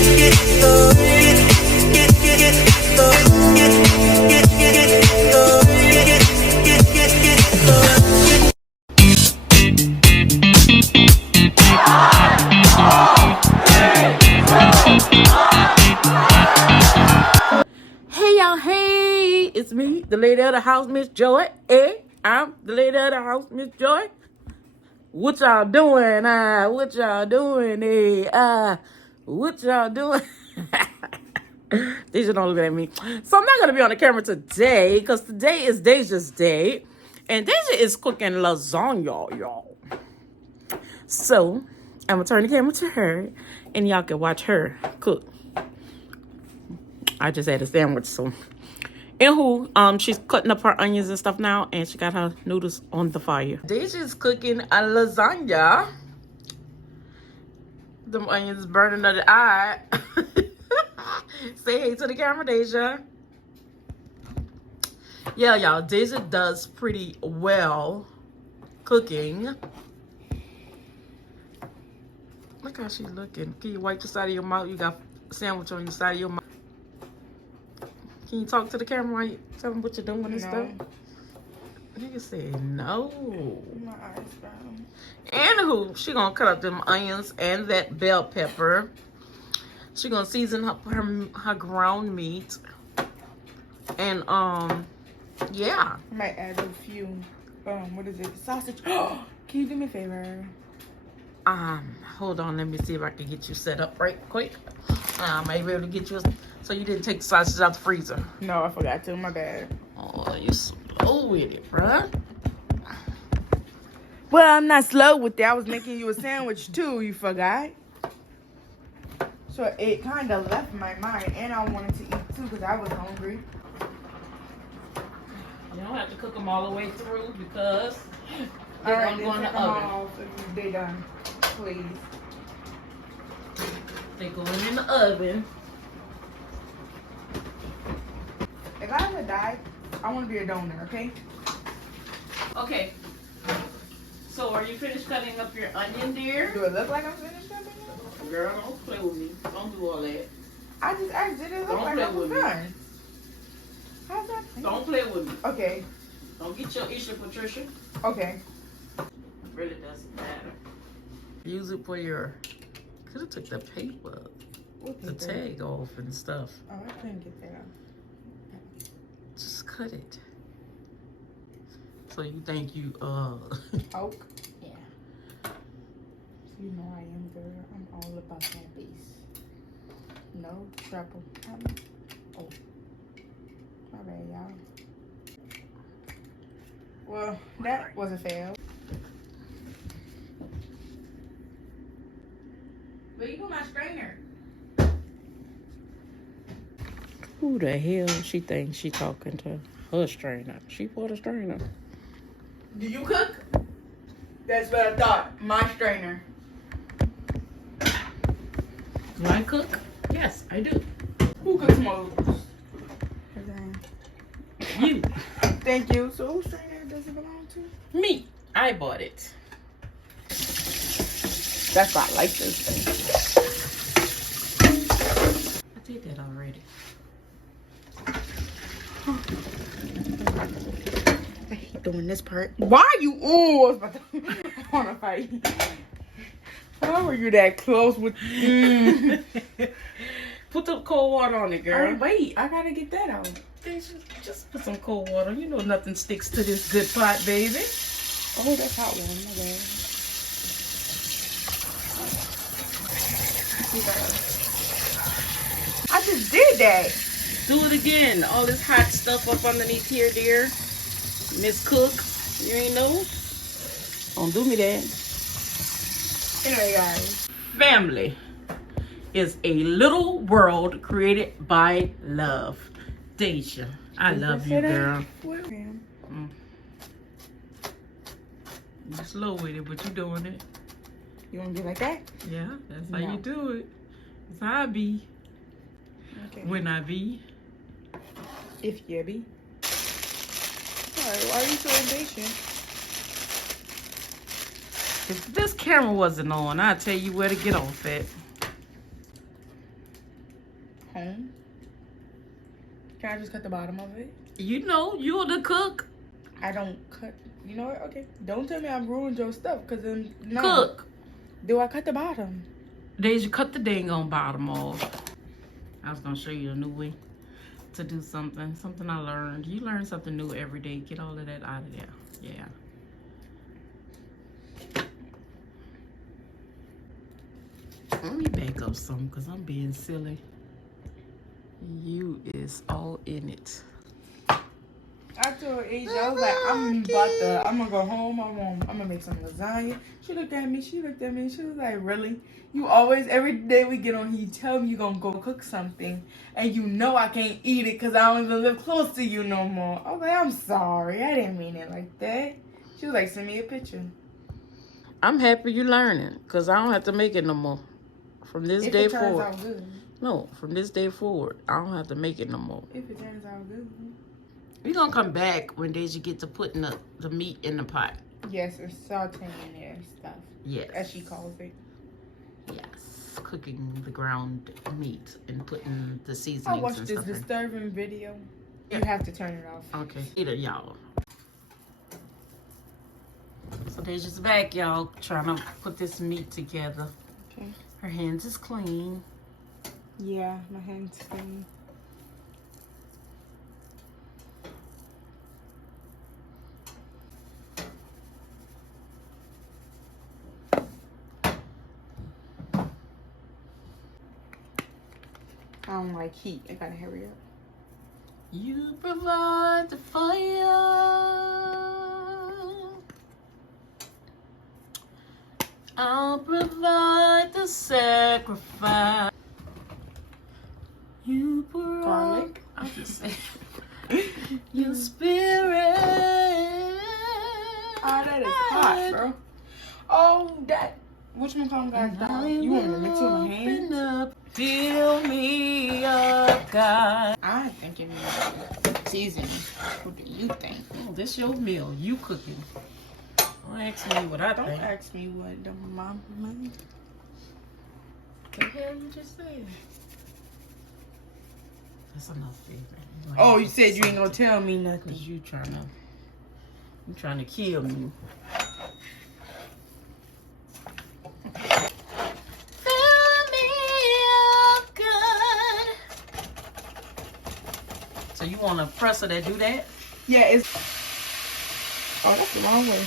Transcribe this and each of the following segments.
Hey y'all, hey, it's me, the lady of the house, Miss Joy. Hey, I'm the lady of the house, Miss Joy. What y'all doing? What y'all doing? Hey, what y'all doing? Deja don't look at me. So I'm not gonna be on the camera today because today is Deja's day, and Deja is cooking lasagna, y'all. So I'm gonna turn the camera to her, and y'all can watch her cook. I just had a sandwich, so. Anywho, she's cutting up her onions and stuff now, and she got her noodles on the fire. Deja's cooking a lasagna. Them onions burning under the eye. Say hey to the camera, Deja. Yeah, y'all, Deja does pretty well cooking. Look how she's looking. Can you wipe the side of your mouth? You got a sandwich on your side of your mouth. Can you talk to the camera while you tell them what you're doing and stuff? Nigga said no. My eyes brown. Anywho, she gonna cut up them onions and that bell pepper. She gonna season her ground meat. And yeah. I might add a few what is it? Sausage. Can you do me a favor? Hold on, let me see if I can get you set up right quick. I might be able to get you so you didn't take the sausages out the freezer. No, I forgot to. My bad. Oh, you slow with it, bruh. Well, I'm not slow with that. I was making you a sandwich too. You forgot. So it kind of left my mind, and I wanted to eat too because I was hungry. You don't have to cook them all the way through because All they're right, gonna go in the oven. They done, please. They're going in the oven. If I ever die, I want to be a donor. Okay. Okay. So are you finished cutting up your onion, dear? Do it look like I'm finished? Girl, don't play with me. Don't do all that. I just asked, did it look like I was done? How's that? Don't play with me. Okay. Don't get your issue, Patricia. Okay. It really doesn't matter. Use it for your. Could have took the paper, the tag off and stuff. Oh, I couldn't get that off. Just cut it. So you think you Oak. Yeah. You know I am, girl. I'm all about that base. No trouble. Oh. My bad, y'all. Well, that was a fail. But you got my strainer. Who the hell she thinks she talking to? Her strainer. She bought a strainer. Do you cook? That's what I thought. My strainer. Do I cook? Yes, I do. Who cooks most? You. Thank you. So whose strainer does it belong to? Me. I bought it. That's why I like this thing. I did that already. I hate doing this part. Why are you? Ooh, I was about to I want to fight. How are you that close with? Put the cold water on it, girl. Oh, wait, I gotta get that out. Just put some cold water. You know nothing sticks to this good pot, baby. Oh, that's hot one. My bad. I just did that. Do it again. All this hot stuff up underneath here, dear. Miss Cook, you ain't know? Don't do me that. Anyway, guys. Family is a little world created by love. Deja, I love you, girl. You're slow with it, but you doing it. You want to be like that? Yeah, that's how you do it. That's how I be. Okay. When I be. If you be. Alright, why are you so impatient? If this camera wasn't on, I'd tell you where to get off at. home. Can I just cut the bottom of it? You know, you're the cook. I don't cut. You know what? Okay. Don't tell me I've ruined your stuff, because then no. Cook. Do I cut the bottom? Deja, cut the dang on bottom off. I was gonna show you a new way to do something. Something I learned. You learn something new every day. Get all of that out of there. Yeah. Let me back up some because I'm being silly. You is all in it. I told Asia, I was like, I'm gonna go home. I'm gonna make some lasagna. She looked at me. She was like, really? You always, every day we get on here, you tell me you're gonna go cook something, and you know I can't eat it because I don't even live close to you no more. I was like, I'm sorry. I didn't mean it like that. She was like, send me a picture. I'm happy you learning because I don't have to make it no more. From this day forward. Out good. No, from this day forward, I don't have to make it no more. If it turns out good. We're gonna come back when Deja get to putting the meat in the pot. Yes, and sauteing it and stuff. Yes. As she calls it. Yes. Cooking the ground meat and putting the seasonings I watched and this stuff in. disturbing video. Yeah. You have to turn it off. Okay. Either y'all. So Deja's back, y'all, trying to put this meat together. Okay. Her hands is clean. Yeah, my hands clean. I don't like heat. I gotta hurry up. You provide the fire. I'll provide the sacrifice. You pour Garlic. I just say your spirit. Oh, that is hot, bro. Oh, that. Which one song guys down? You want me to mix it with my hands? Up, fill me up, God. I'm thinking seasoning. What do you think? Oh, this your meal. You cooking. Don't ask me what I Don't think. ask me what the mom made. The hell you just said? That's enough, baby. Oh, you said you ain't gonna tell me nothing. Cause you trying to kill me. Fill me up, God. So you want a presser that do that? Yeah, it's. Oh, that's the wrong way.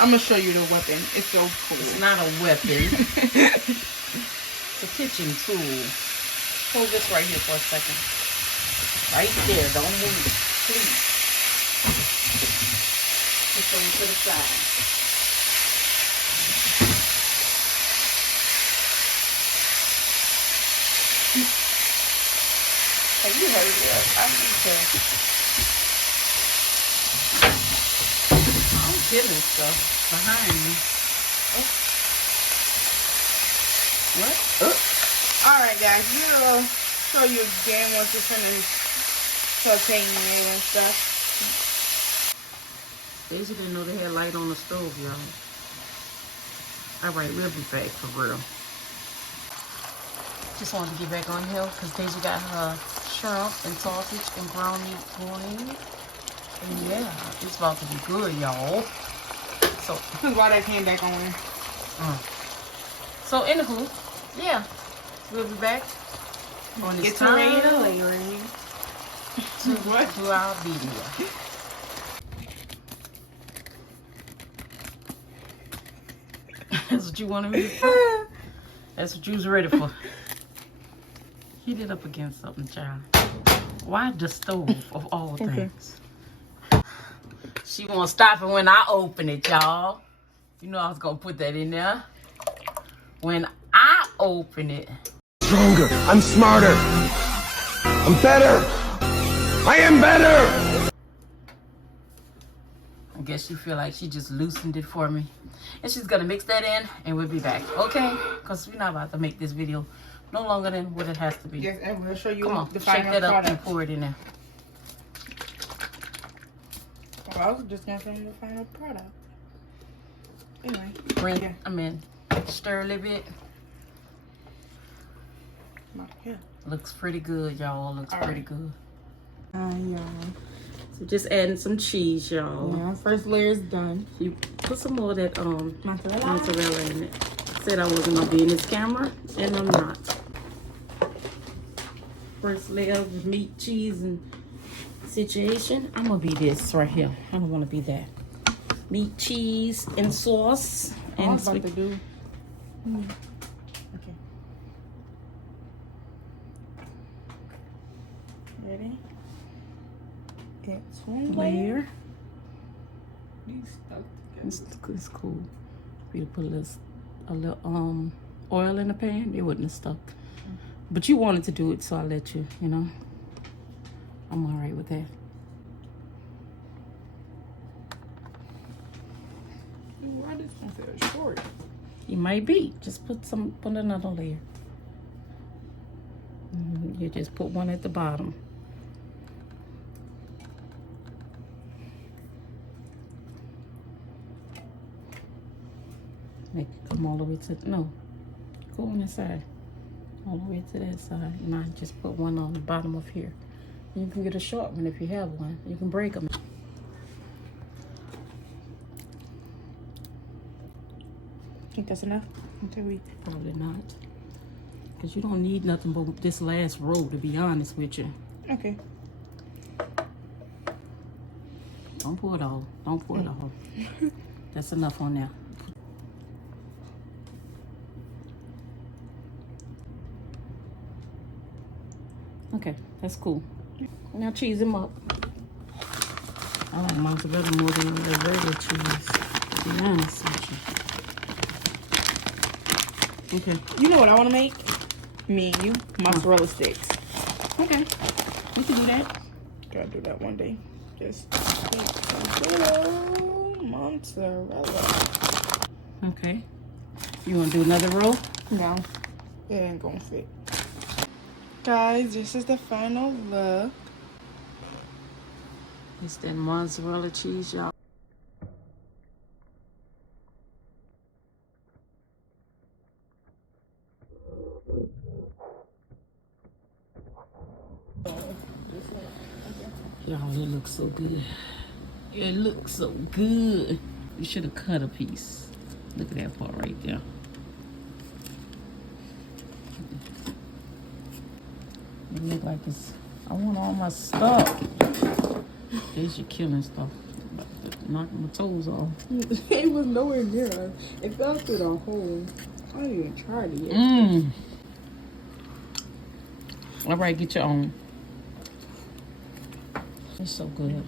I'm gonna show you the weapon. It's so cool. It's not a weapon. It's a kitchen tool. Hold this right here for a second. Right there. Don't move it. Please. Just over to the side. Hey, you hurry up. I need to. I'm killing stuff behind me. Oh. What? Oh. Alright, guys. We'll show you again once you finish sauteing it and stuff. Daisy didn't know they had light on the stove, y'all. Alright, we'll be back for real. Just wanted to get back on here because Daisy got her shrimp and sausage and brown meat going. And yeah, it's about to be good, y'all. So, This is why that came back on. So, anywho, yeah, we'll be back on this Get ready to layering. to do our video. That's what you wanted me to do? That's what you was ready for. Heat it up against something, child. Why the stove of all things? She won't stop it when I open it, y'all. You know I was gonna put that in there. When I open it. Stronger. I'm smarter. I'm better. I am better. I guess she feel like she just loosened it for me. And she's gonna mix that in and we'll be back. Okay? Because we're not about to make this video no longer than what it has to be. Yes, and we'll show you Come on, the shake final that up product. and pour it in there. Well, I was just gonna show you the final product. Anyway. Rinse, Yeah. stir a little bit. My hair. Looks pretty good, y'all. Looks pretty good. Y'all. So just adding some cheese, y'all. Yeah, first layer is done. You put some more of that Mozzarella. in it. Said I wasn't gonna be in this camera, and I'm not. First layer of meat, cheese, and situation. I'm gonna be this right here. I don't want to be that. Meat, cheese, and sauce. I And was about to do. Okay. Ready? It's one layer. These stuck together. It's cool. If you put a little oil in the pan, it wouldn't have stuck. But you wanted to do it, so I let you. You know, I'm all right with that. Why this one feel short? You might be. Just put another layer. You just put one at the bottom. Make it come all the way to, no, go on this side. All the way to that side. And I just put one on the bottom of here. You can get a short one if you have one. You can break them. Think that's enough? Until we Probably not. Because you don't need nothing but this last row, to be honest with you. okay. Don't pour it all. Don't pour it all. That's enough on there. Okay, that's cool. Now cheese them up. I like mozzarella more than the regular cheese, to be honest with you. Okay. You know what I want to make? Me and you, mozzarella sticks. Okay. We can do that. Gotta do that one day. Just mozzarella. Okay. You want to do another roll? No, it ain't gonna fit. Guys, this is the final look. It's that mozzarella cheese, y'all. Y'all, it looks so good. It looks so good. You should have cut a piece. Look at that part right there. It look like it's, I want all my stuff. There's your killing stuff. Knock my toes off. It was nowhere near us. It fell through the hole. I didn't even try it yet. All right, get your own. It's so good.